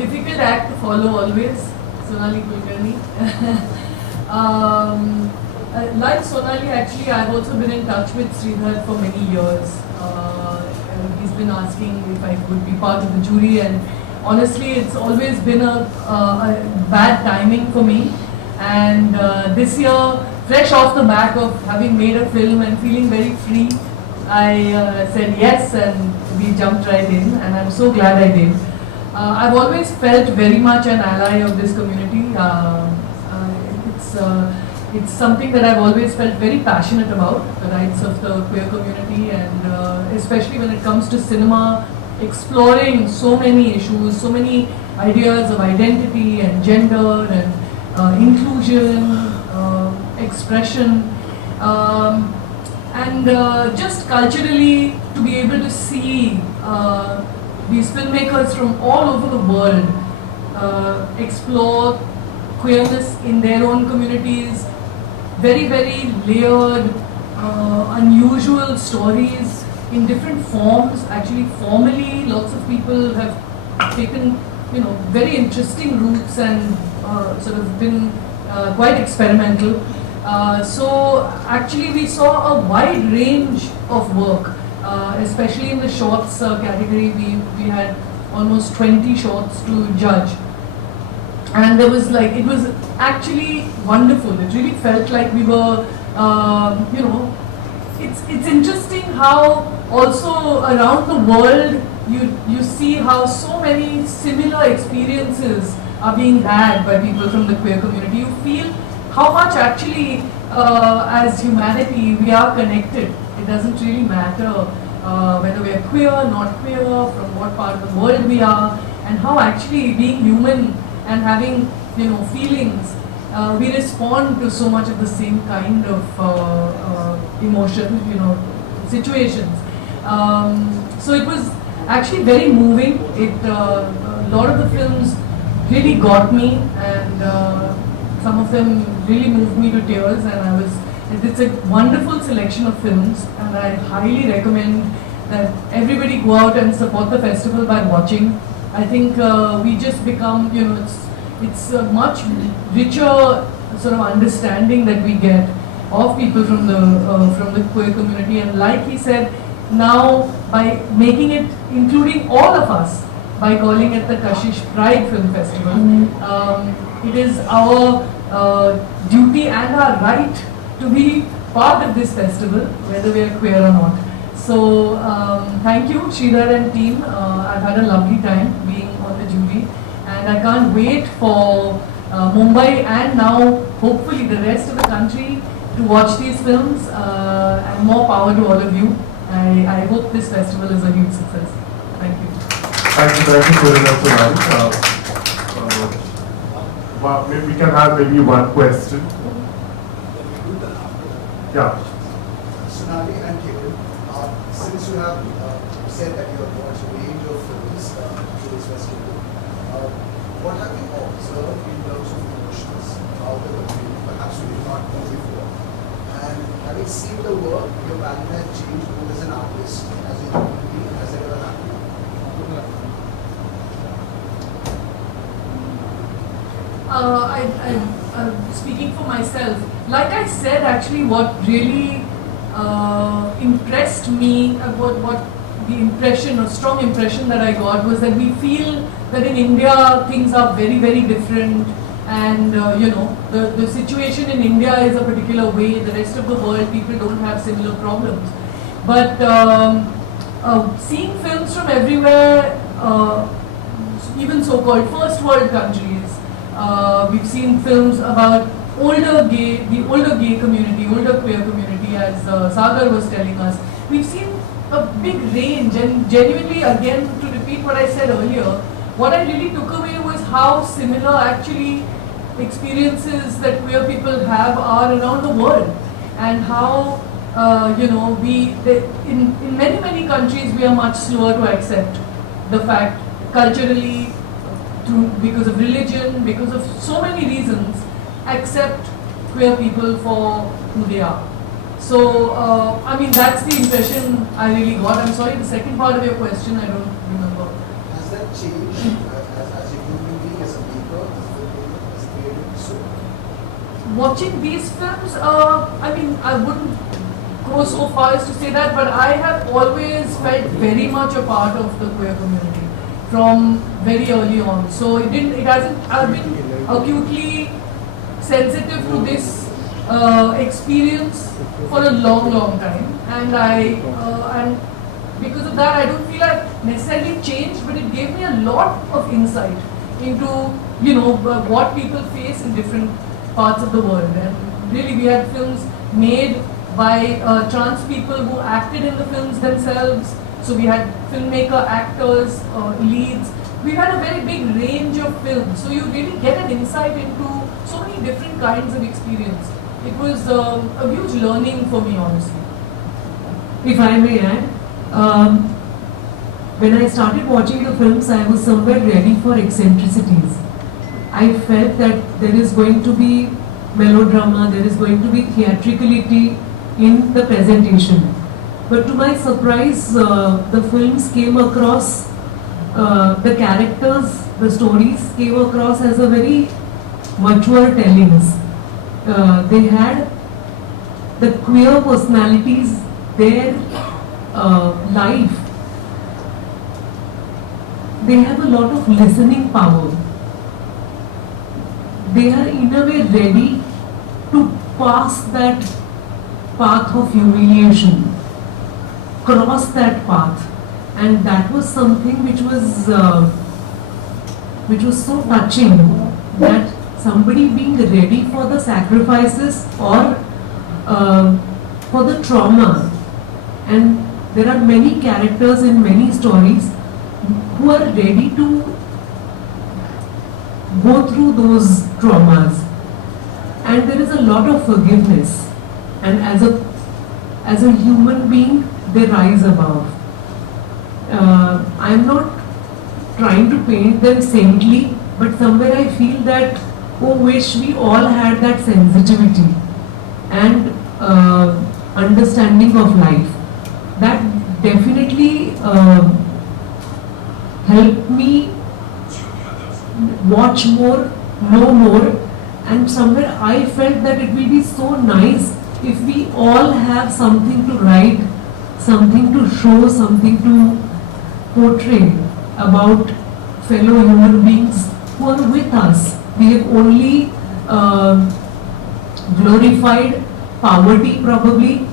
difficult act to follow always, Sonali Kulkarni. Like Sonali, actually, I've also been in touch with Sridhar for many years. And he's been asking if I would be part of the jury, and honestly, it's always been a bad timing for me. And this year, fresh off the back of having made a film and feeling very free, I said yes, and we jumped right in, and I'm so glad I did. I've always felt very much an ally of this community. It's something that I've always felt very passionate about, the rights of the queer community, and especially when it comes to cinema, exploring so many issues, so many ideas of identity and gender and inclusion, expression, and just culturally to be able to see these filmmakers from all over the world explore queerness in their own communities, very, very layered, unusual stories in different forms. Actually, formally, lots of people have taken, very interesting routes and sort of been quite experimental. So actually, we saw a wide range of work, especially in the shorts category. We had almost 20 shorts to judge. And there was it was actually wonderful. It really felt like we were, it's interesting how also around the world you see how so many similar experiences are being had by people from the queer community. You feel how much actually as humanity we are connected. It doesn't really matter whether we are queer, not queer, from what part of the world we are, and how actually being human and having feelings, we respond to so much of the same kind of emotion, situations. So it was actually very moving. A lot of the films really got me, and some of them really moved me to tears. And it's a wonderful selection of films, and I highly recommend that everybody go out and support the festival by watching. I think we just become, it's a much richer sort of understanding that we get of people from the queer community. And like he said, now by making it, including all of us, by calling it the Kashish Pride Film Festival, it is our duty and our right to be part of this festival, whether we are queer or not. So thank you, Sridhar and team. I've had a lovely time being on the jury, and I can't wait for Mumbai and now hopefully the rest of the country to watch these films, and more power to all of you. I hope this festival is a huge success. Thank you. Thank you very much, Sonali. We can have maybe one question. Yeah. Sonali and Kiran, since you have said that you have watched a range of films through this festival, what have you observed in terms of emotions out of the film, perhaps you did not know before? And having seen the work, your value has changed both as an artist, as a human being, as an actor. Speaking for myself, like I said, actually what really impressed me, what the impression, a strong impression that I got was that we feel that in India things are very, very different, and the situation in India is a particular way. The rest of the world, people don't have similar problems. But seeing films from everywhere, even so-called first world countries, we've seen films about the older gay community, older queer community, as Sagar was telling us. We've seen a big range, and genuinely, again, to repeat what I said earlier, what I really took away was how similar actually experiences that queer people have are around the world, and how in many countries we are much slower to accept the fact culturally, because of religion, because of so many reasons, accept queer people for who they are. So, I mean, that's the impression I really got. I'm sorry, the second part of your question, I don't remember. Has that changed as a human being, as a maker, as a filmmaker, as a creative soul? Watching these films, I mean, I wouldn't go so far as to say that, but I have always felt very much a part of the queer community from very early on. So I've been acutely sensitive to this experience for a long, long time, and and because of that, I don't feel I've necessarily changed, but it gave me a lot of insight into what people face in different parts of the world. And really, we had films made by trans people who acted in the films themselves. So we had filmmaker, actors, leads. We had a very big range of films. So you really get an insight into so many different kinds of experience. It was a huge learning for me, honestly. If I may add, when I started watching the films, I was somewhere ready for eccentricities. I felt that there is going to be melodrama, there is going to be theatricality in the presentation. But to my surprise, the films came across, the characters, the stories came across as a very mature tellings. They had the queer personalities, their life. They have a lot of listening power. They are in a way ready to pass that path of humiliation, cross that path, and that was something which was so touching, that somebody being ready for the sacrifices or for the trauma. And there are many characters in many stories who are ready to go through those traumas, and there is a lot of forgiveness, and as a human being they rise above. I am not trying to paint them saintly, but somewhere I feel that, oh, wish we all had that sensitivity and understanding of life. That definitely helped me watch more, know more, and somewhere I felt that it will be so nice if we all have something to write, something to show, something to portray about fellow human beings who are with us. We have only glorified poverty probably,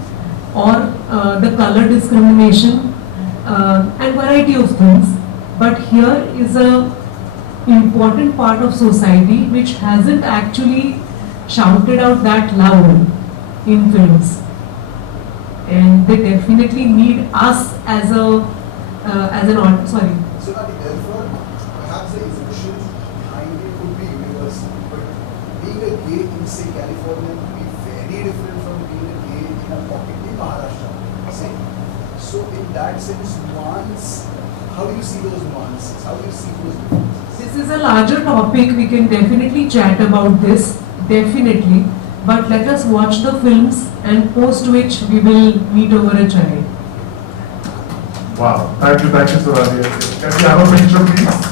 or the color discrimination, and variety of things. But here is a important part of society which hasn't actually shouted out that loud in films, and they definitely need us as an audience. Sorry. So that therefore, perhaps the emotions behind it could be universal, but being a gay in, say, California would be very different from being a gay in a pocket in Maharashtra. Say. So in that sense, nuance, how do you see those nuances? How do you see those differences? This is a larger topic. We can definitely chat about this, definitely. But let us watch the films, and post which we will meet over a chai. Wow, thank you, Sonali. Can we have a picture, please?